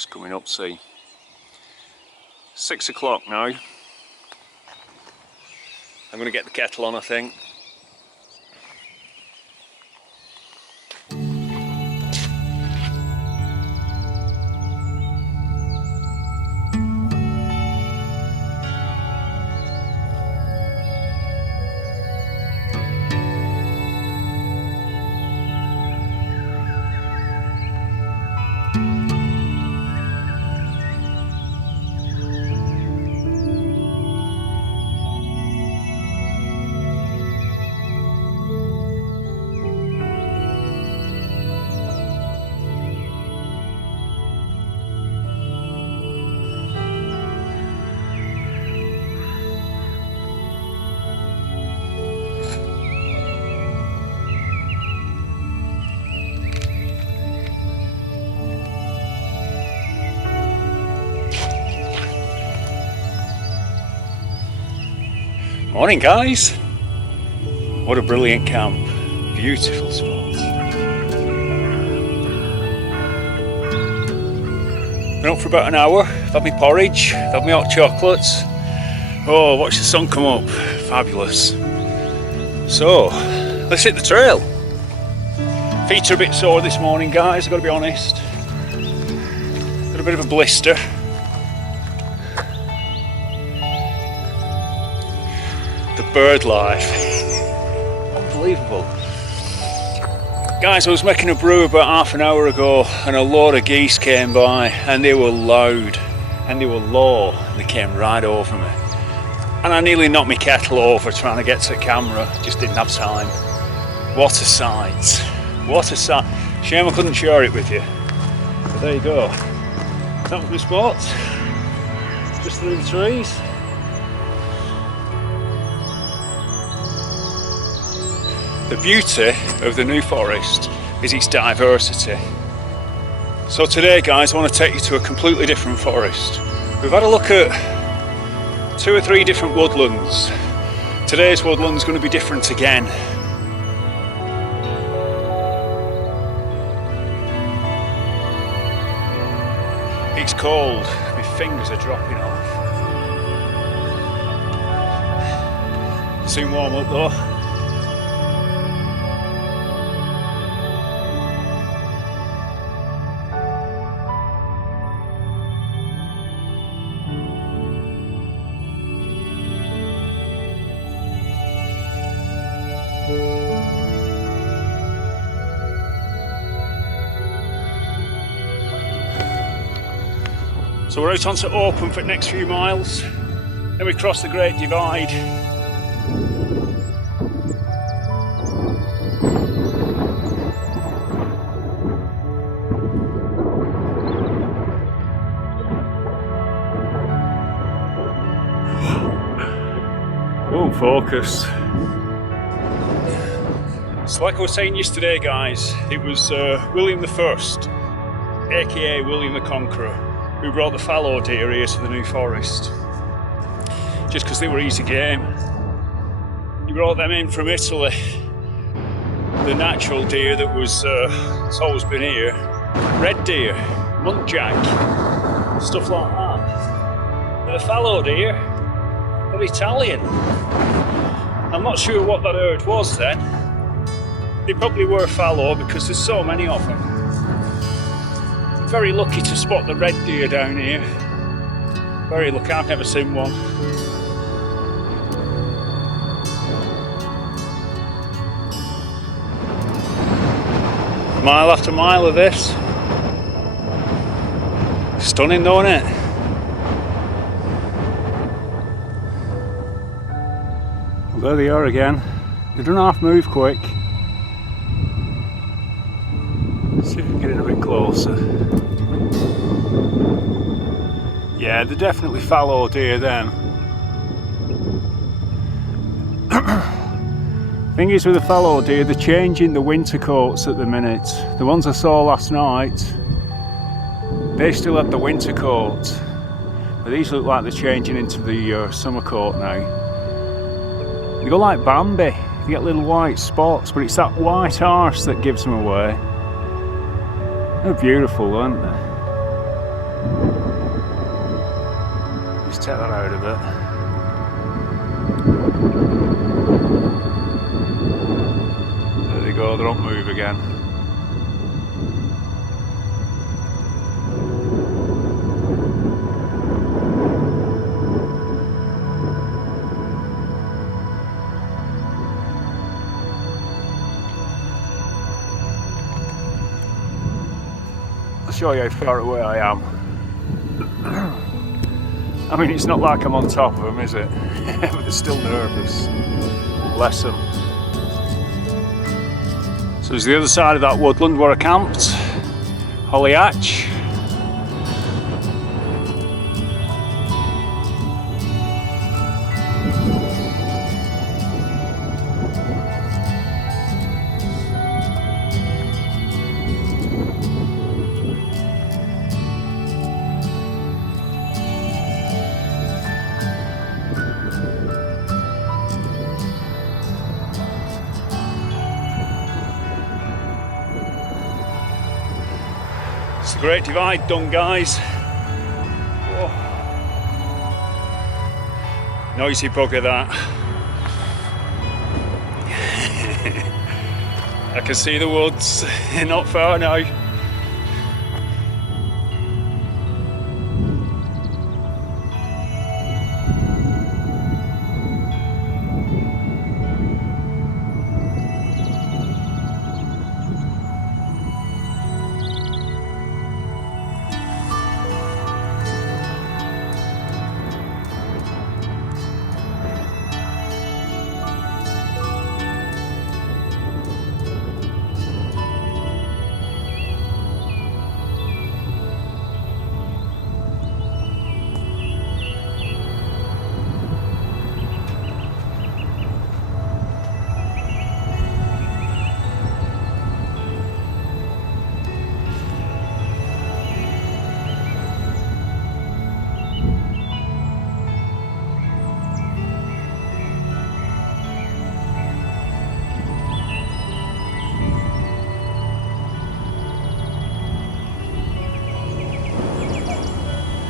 Just coming up, see. 6 o'clock now. I'm going to get the kettle on, I think. Morning guys! What a brilliant camp, beautiful spot. Been up for about an hour, I've had my porridge, I've had my hot chocolates. Oh, watch the sun come up, fabulous. So, let's hit the trail. Feet are a bit sore this morning guys, I've got to be honest. Got a bit of a blister. Bird life, unbelievable. Guys, I was making a brew about half an hour ago and a load of geese came by and they were loud and they were low and they came right over me and I nearly knocked my kettle over trying to get to the camera, just didn't have time. What a sight, what a sight. Shame I couldn't share it with you, but there you go. That was my spot, just through the trees. The beauty of the New Forest is its diversity. So today guys, I want to take you to a completely different forest. We've had a look at 2 or 3 different woodlands. Today's woodland is going to be different again. It's cold, my fingers are dropping off. Soon warm up though. So we're out onto open for the next few miles, then we cross the Great Divide. Won't focus. So like I was saying yesterday guys, it was William I, aka William the Conqueror, who brought the fallow deer here to the New Forest, just because they were easy game. He brought them in from Italy, the natural deer that was it's always been here, red deer, muntjac, stuff like that. But the fallow deer, they're Italian. I'm not sure what that herd was then. They probably were fallow because there's so many of them. Very lucky to spot the red deer down here. Very lucky, I've never seen one. Mile after mile of this. Stunning though, isn't it? Well, there they are again. They don't half move quick. Let's see if we can get in a bit closer. Yeah, they're definitely fallow deer then. Thing is with the fallow deer, they're changing the winter coats at the minute. The ones I saw last night, they still had the winter coat, but these look like they're changing into the summer coat now. They go like Bambi, you get little white spots, but it's that white arse that gives them away. They're beautiful, aren't they? take that out of it. There they go, they don't move again. I'll show you how far away I am. I mean, it's not like I'm on top of them, is it? But they're still nervous. Bless them. So there's the other side of that woodland where I camped. Holly Hatch. It's the Great Divide done, guys. Whoa. Noisy bugger that. I can see the woods, not far now.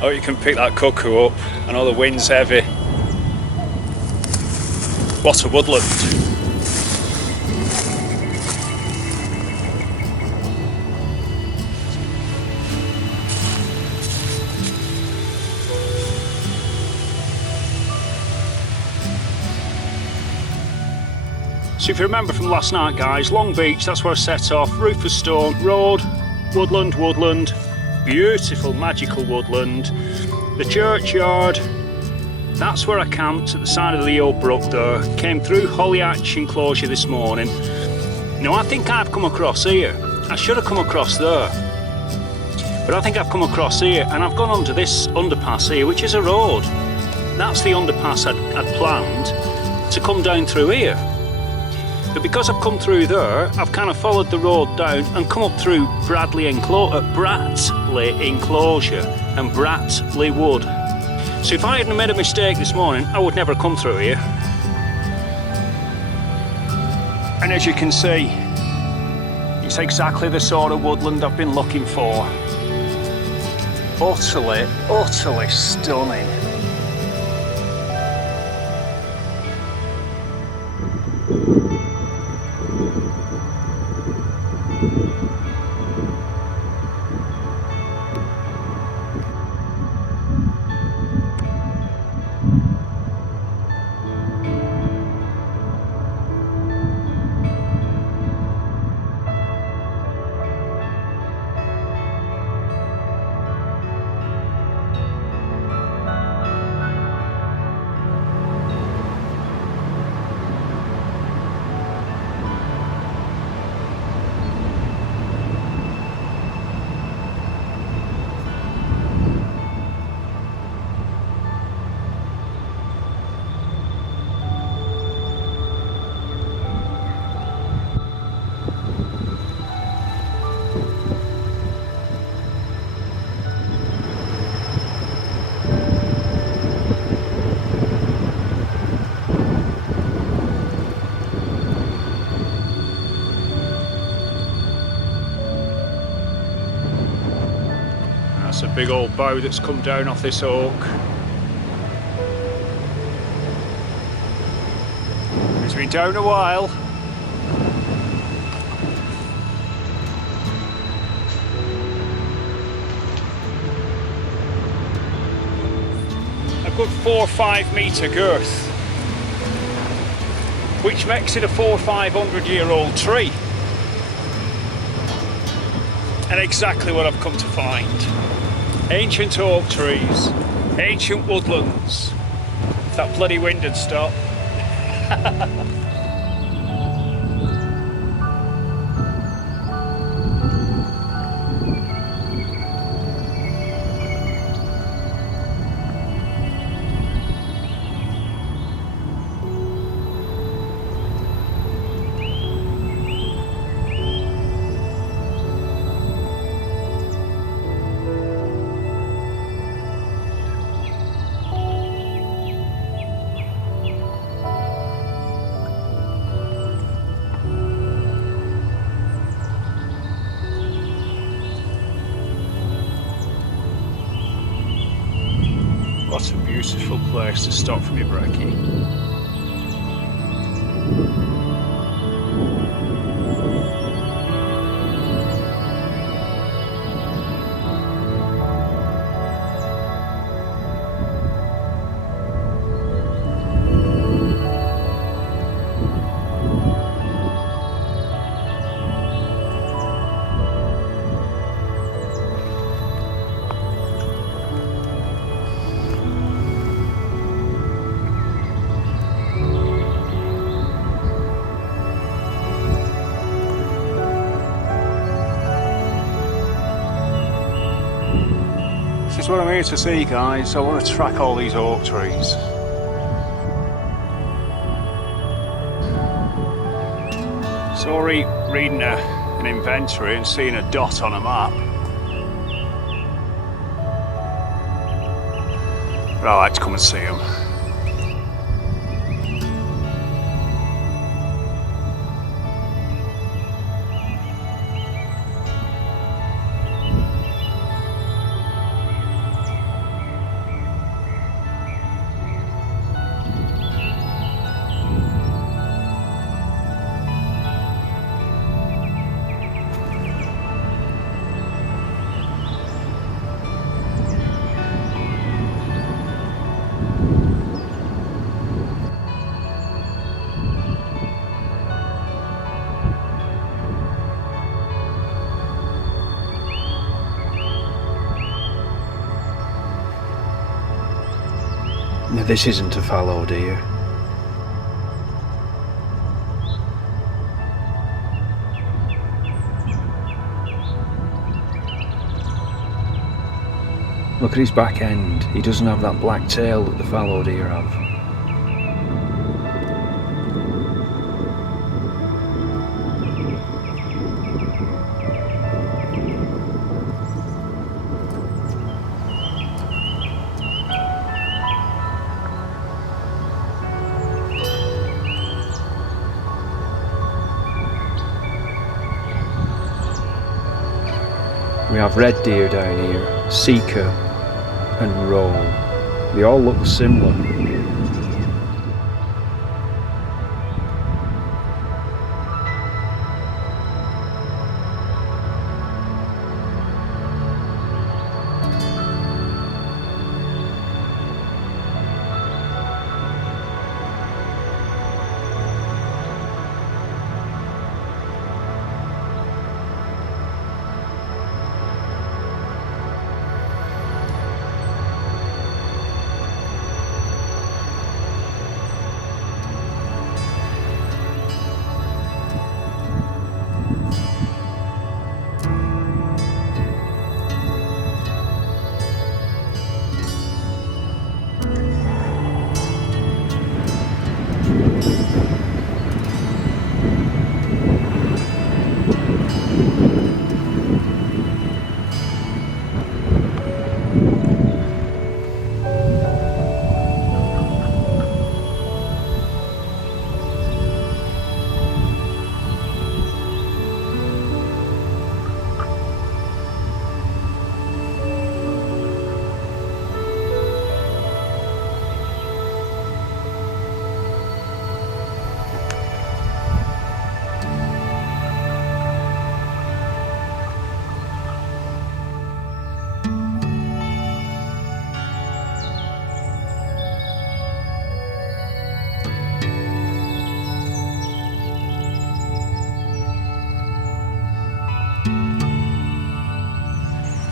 Oh, you can pick that cuckoo up. I know the wind's heavy. What a woodland. So if you remember from last night, guys, Long Beach, that's where I set off. Roof of stone, road, woodland. Beautiful, magical woodland. The churchyard, that's where I camped at the side of the old brook there. Came through Holly Hatch enclosure this morning. Now I think I've come across here. I should have come across there. But I think I've come across here and I've gone under this underpass here, which is a road. That's the underpass I'd planned to come down through here. But because I've come through there, I've kind of followed the road down and come up through Bratley Enclosure and Bratley Wood. So if I hadn't made a mistake this morning, I would never come through here. And as you can see, it's exactly the sort of woodland I've been looking for. Utterly stunning. That's a big old bough that's come down off this oak. It's been down a while. A good 4 or 5 metre girth, which makes it a 400 or 500-year-old tree. And exactly what I've come to find. Ancient oak trees, ancient woodlands. If that bloody wind had stopped. What a beautiful place to stop for me brekkie. This is what I'm here to see, guys. I want to track all these oak trees. So reading an inventory and seeing a dot on a map. But I like to come and see them. Now this isn't a fallow deer. Look at his back end. He doesn't have that black tail that the fallow deer have. We have red deer down here, seeker and roe. They all look similar.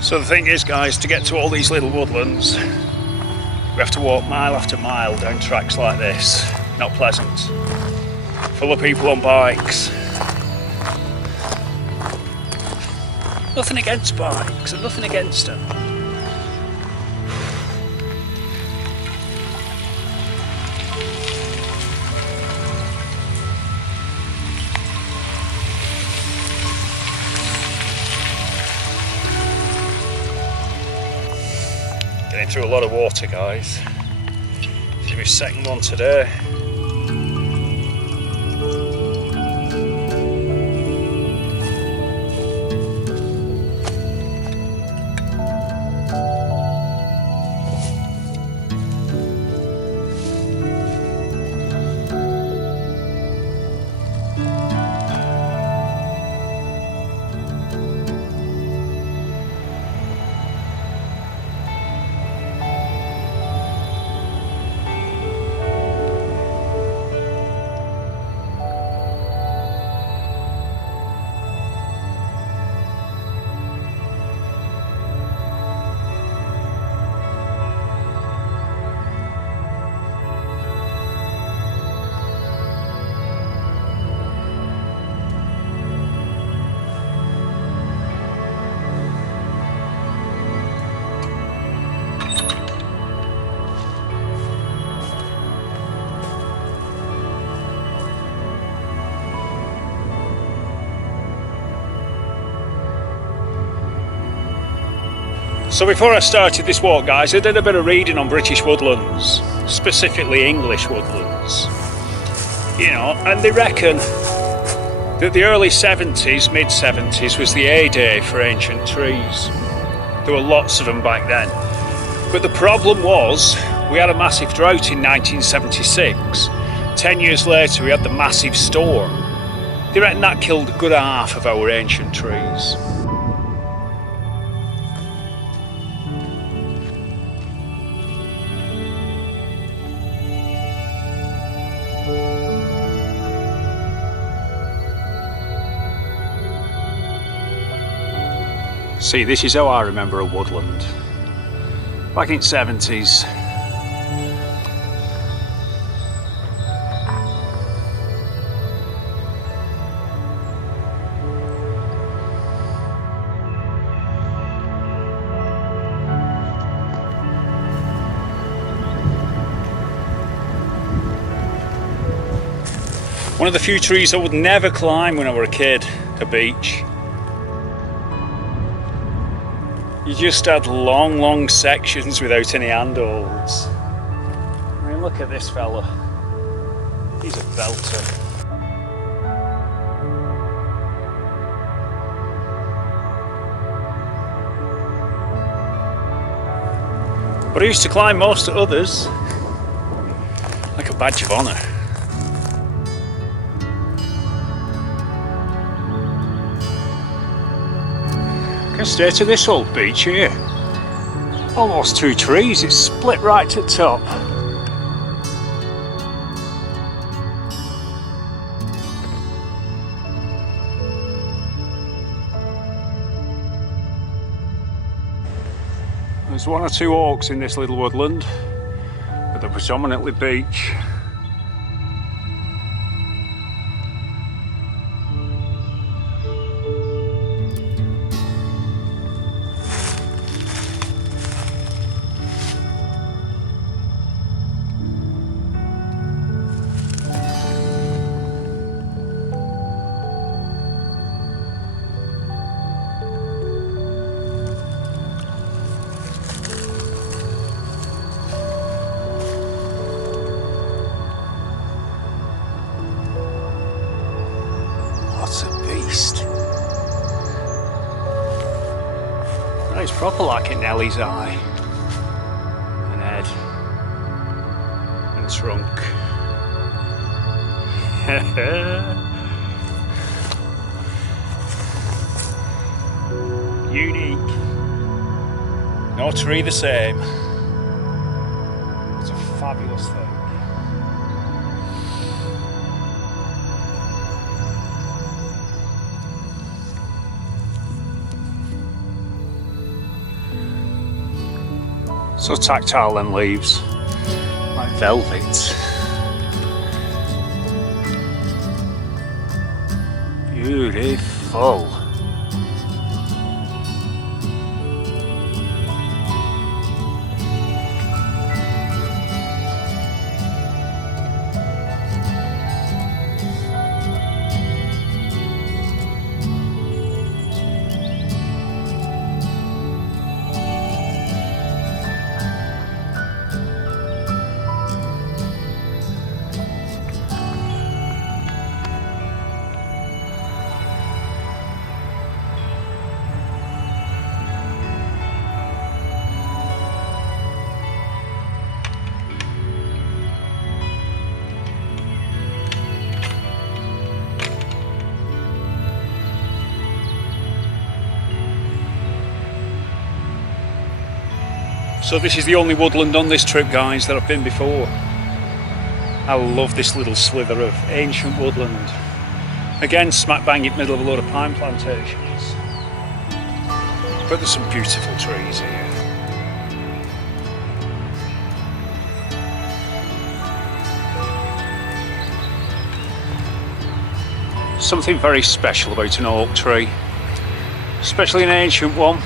So the thing is, guys, to get to all these little woodlands, we have to walk mile after mile down tracks like this. Not pleasant. Full of people on bikes. Nothing against bikes and nothing against them. Getting through a lot of water, guys. This is my second one today. So before I started this walk, guys, I did a bit of reading on British woodlands, specifically English woodlands. You know, and they reckon that the early 70s, mid 70s was the heyday for ancient trees. There were lots of them back then. But the problem was, we had a massive drought in 1976. 10 years later we had the massive storm. They reckon that killed a good half of our ancient trees. See, this is how I remember a woodland. Back in 70s. One of the few trees I would never climb when I were a kid, a beech. You just had long sections without any handholds. I mean, look at this fella. He's a belter. But I used to climb most others, like a badge of honour. I can stay to this old beech here. Almost 2 trees, it's split right to the top. There's 1 or 2 oaks in this little woodland, but they're predominantly beech. What a beast. That is proper like in Nellie's eye. And head. And trunk. Unique. No tree the same. It's a fabulous thing. So tactile, them leaves, like velvet. Beautiful. So this is the only woodland on this trip, guys, that I've been before. I love this little slither of ancient woodland. Again, smack bang in the middle of a load of pine plantations. But there's some beautiful trees here. Something very special about an oak tree, especially an ancient one.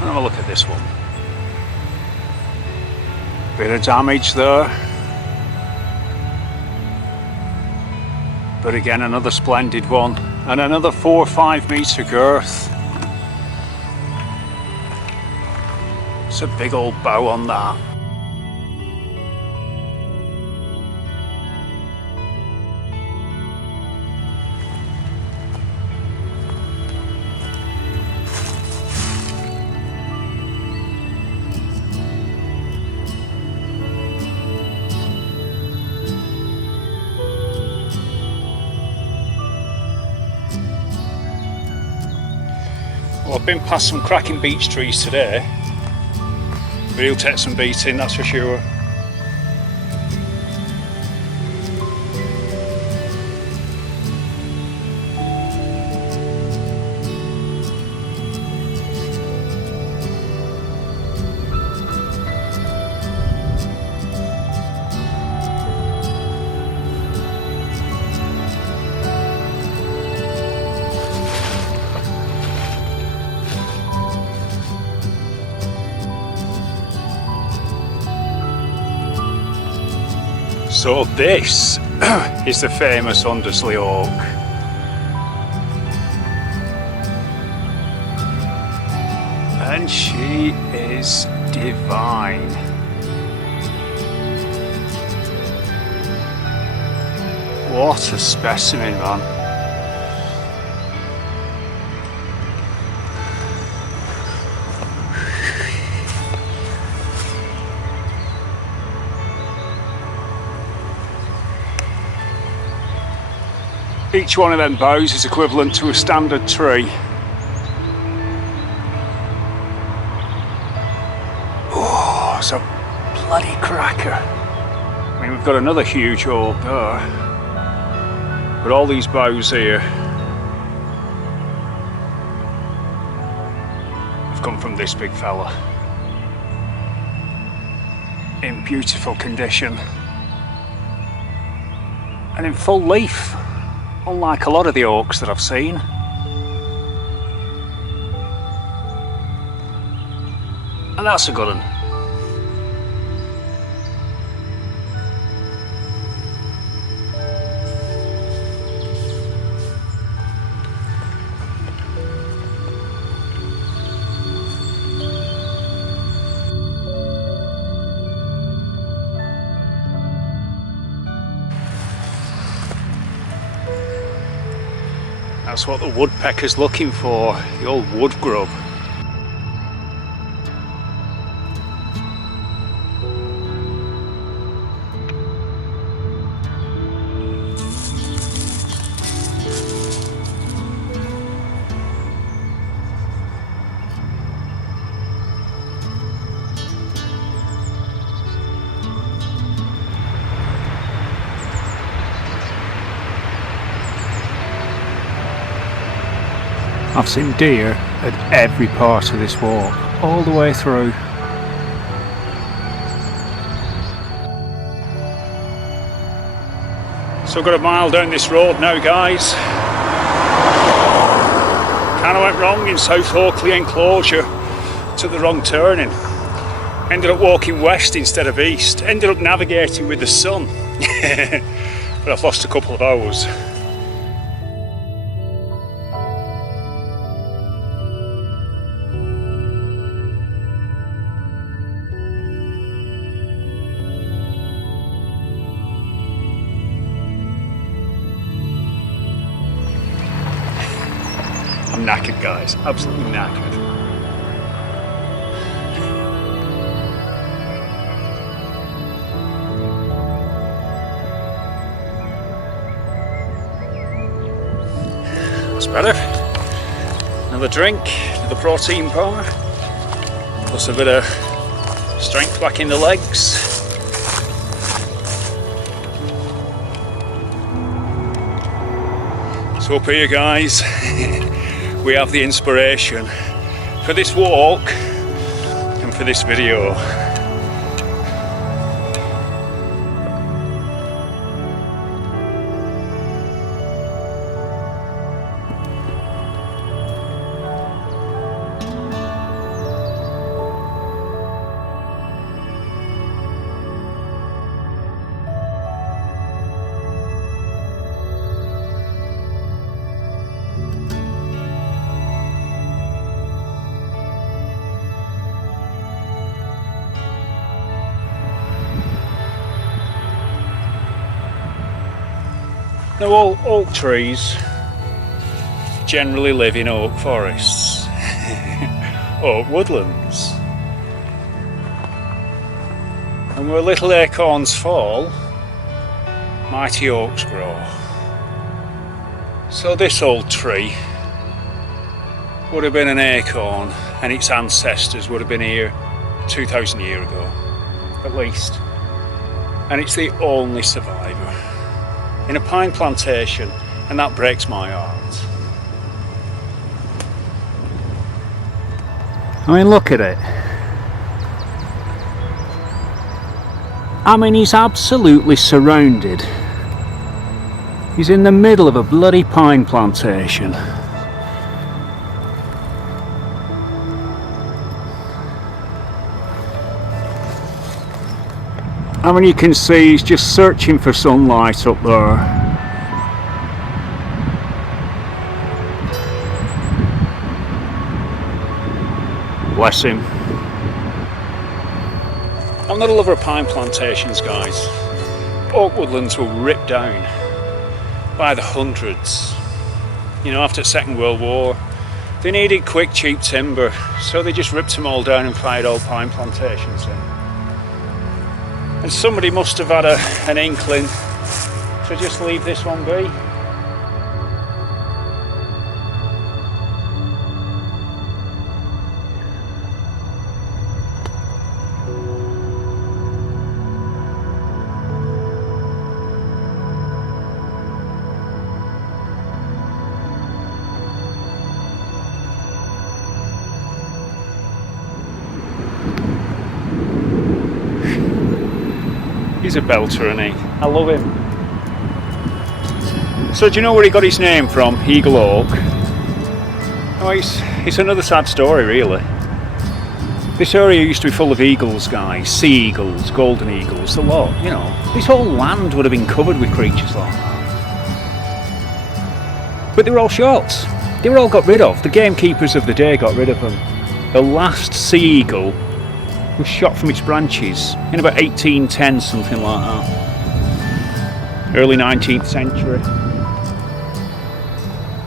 Have a look at this one. Bit of damage there. But again, another splendid one. And another 4 or 5 metre girth. It's a big old bow on that. Well, I've been past some cracking beech trees today, but he'll take some beating, that's for sure. So this is the famous Hondusly Oak. And she is divine. What a specimen, man. Each one of them boughs is equivalent to a standard tree. Oh, it's a bloody cracker. I mean, we've got another huge oak there. But all these boughs here have come from this big fella. In beautiful condition. And in full leaf. Unlike a lot of the oaks that I've seen. And that's a good one. That's what the woodpecker's looking for, the old wood grub. I've seen deer at every part of this walk, all the way through. So I've got a mile down this road now, guys. Kind of went wrong in South Oakley enclosure, took the wrong turning. Ended up walking west instead of east, ended up navigating with the sun. But I've lost a couple of hours. I'm knackered, guys, absolutely knackered. That's better. Another drink, another protein bar, plus a bit of strength back in the legs. So up here, guys, we have the inspiration for this walk and for this video. Now, all oak trees generally live in oak forests, oak woodlands. And where little acorns fall, mighty oaks grow. So this old tree would have been an acorn, and its ancestors would have been here 2,000 years ago, at least. And it's the only survivor in a pine plantation, and that breaks my heart. I mean, look at it. I mean, he's absolutely surrounded. He's in the middle of a bloody pine plantation. I mean, you can see he's just searching for sunlight up there. Bless him. I'm not a lover of pine plantations, guys. Oak woodlands were ripped down by the hundreds. You know, after the Second World War, they needed quick, cheap timber, so they just ripped them all down and fired old pine plantations in. And somebody must have had an inkling to just leave this one be. He's a belter, isn't he? I love him. So do you know where he got his name from, Eagle Oak? Oh, it's another sad story, really. This area used to be full of eagles, guys. Sea eagles, golden eagles, a lot, you know. This whole land would have been covered with creatures like that. But they were all shot. They were all got rid of. The gamekeepers of the day got rid of them. The last sea eagle was shot from its branches in about 1810, something like that. Early 19th century.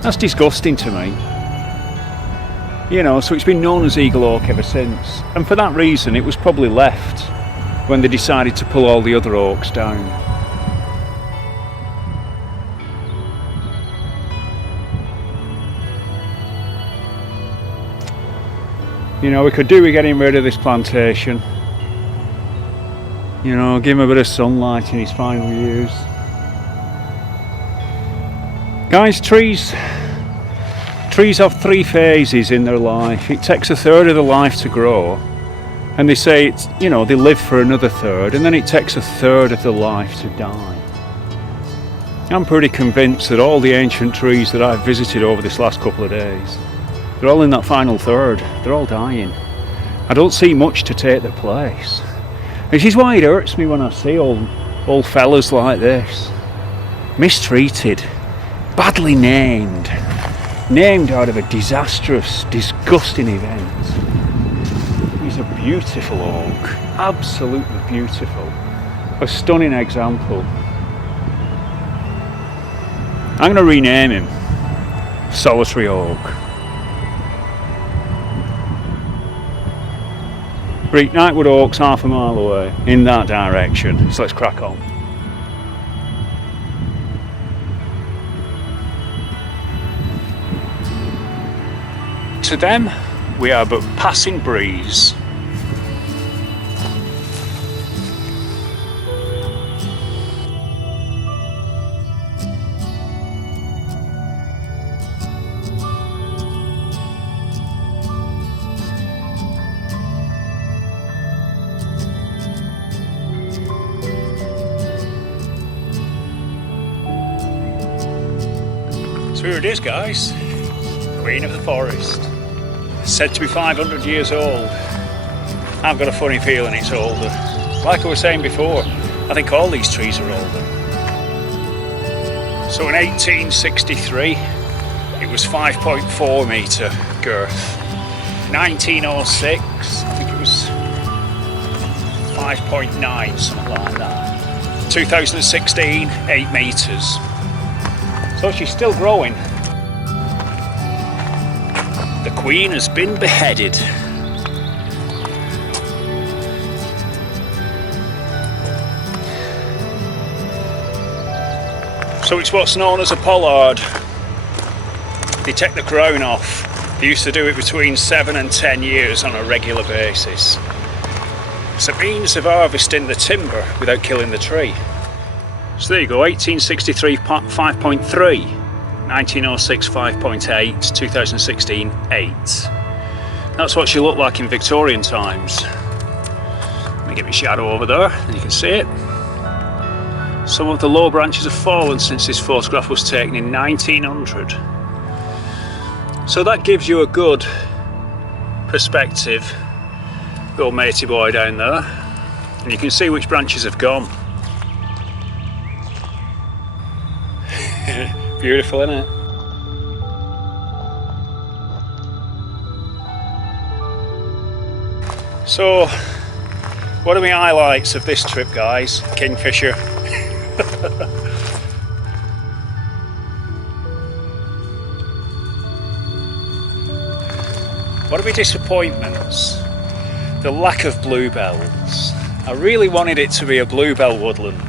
That's disgusting to me. You know, so it's been known as Eagle Oak ever since. And for that reason, it was probably left when they decided to pull all the other oaks down. You know, we could do with getting rid of this plantation. You know, give him a bit of sunlight in his final years. Guys, trees Trees have 3 phases in their life. It takes a third of their life to grow, and they say it's, you know, they live for another third, and then it takes a third of their life to die. I'm pretty convinced that all the ancient trees that I've visited over this last couple of days, they're all in that final third. They're all dying. I don't see much to take their place. Which is why it hurts me when I see old fellas like this, mistreated, badly named out of a disastrous, disgusting event. He's a beautiful oak, absolutely beautiful, a stunning example. I'm going to rename him Solitary Oak. Right, Knightwood Oak's half a mile away in that direction, so let's crack on. To them, we are but passing breeze. So here it is, guys, Queen of the Forest. Said to be 500 years old. I've got a funny feeling it's older. Like I was saying before, I think all these trees are older. So in 1863, it was 5.4 metre girth. 1906, I think it was 5.9, something like that. 2016, 8 metres. So she's still growing. The Queen has been beheaded. So it's what's known as a pollard. They take the crown off. They used to do it between 7 and 10 years on a regular basis. So it means of harvesting the timber without killing the tree. So there you go, 1863 5.3. 1906 5.8, 2016 8. That's what she looked like in Victorian times. Let me get my shadow over there and you can see it. Some of the low branches have fallen since this photograph was taken in 1900. So that gives you a good perspective. The old matey boy down there, and you can see which branches have gone. Beautiful, isn't it? So, what are my highlights of this trip, guys? Kingfisher. What are my disappointments? The lack of bluebells. I really wanted it to be a bluebell woodland.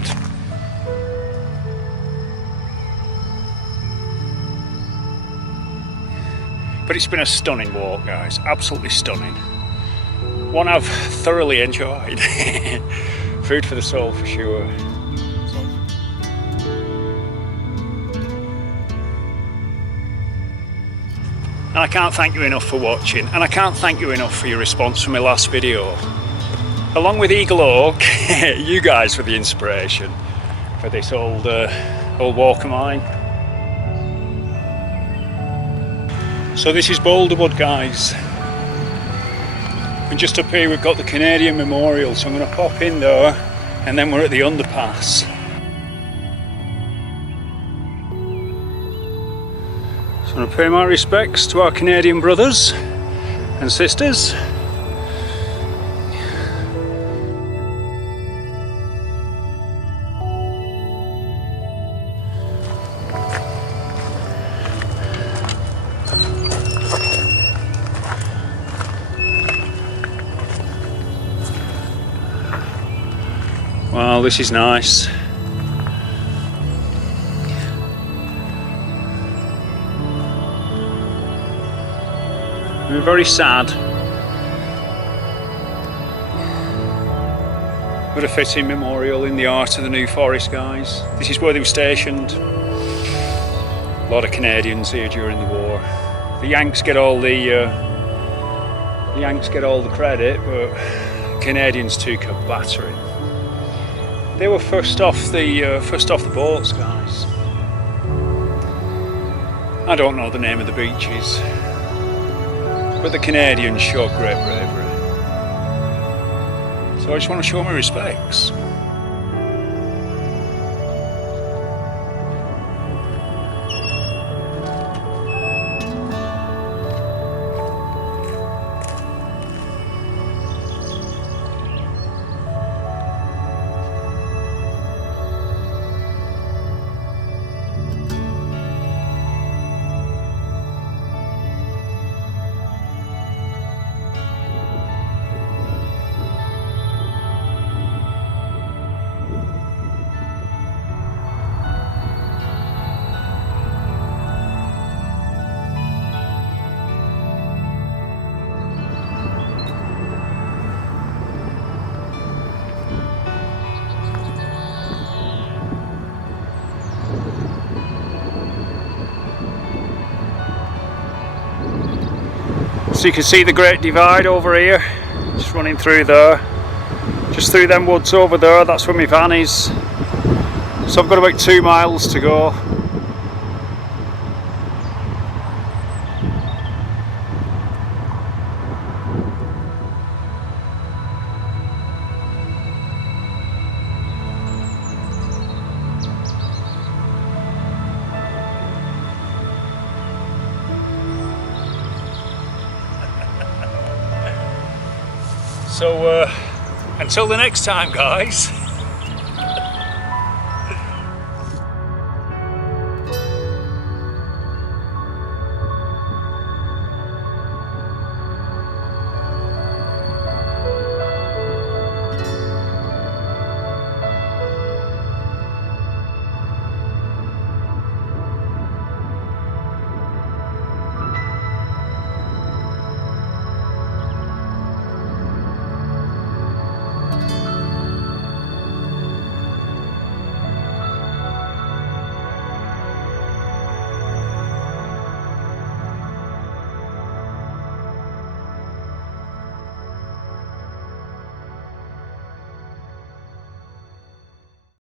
But it's been a stunning walk, guys, absolutely stunning. One I've thoroughly enjoyed. Food for the soul for sure. And I can't thank you enough for watching, and I can't thank you enough for your response from my last video. Along with Eagle Oak, you guys were the inspiration for this old walk of mine. So this is Boulderwood, guys, and just up here we've got the Canadian Memorial, so I'm going to pop in there and then we're at the underpass. So I'm going to pay my respects to our Canadian brothers and sisters. Wow, this is nice. We're very sad. What a fitting memorial in the heart of the New Forest, guys. This is where they were stationed. A lot of Canadians here during the war. The Yanks get all the credit, but Canadians took a battering. They were first off the boats, guys. I don't know the name of the beaches, but the Canadians showed great bravery. So I just want to show my respects. So you can see the Great Divide over here, just running through there, just through them woods over there. That's where my van is. So I've got about 2 miles to go. So until the next time, guys.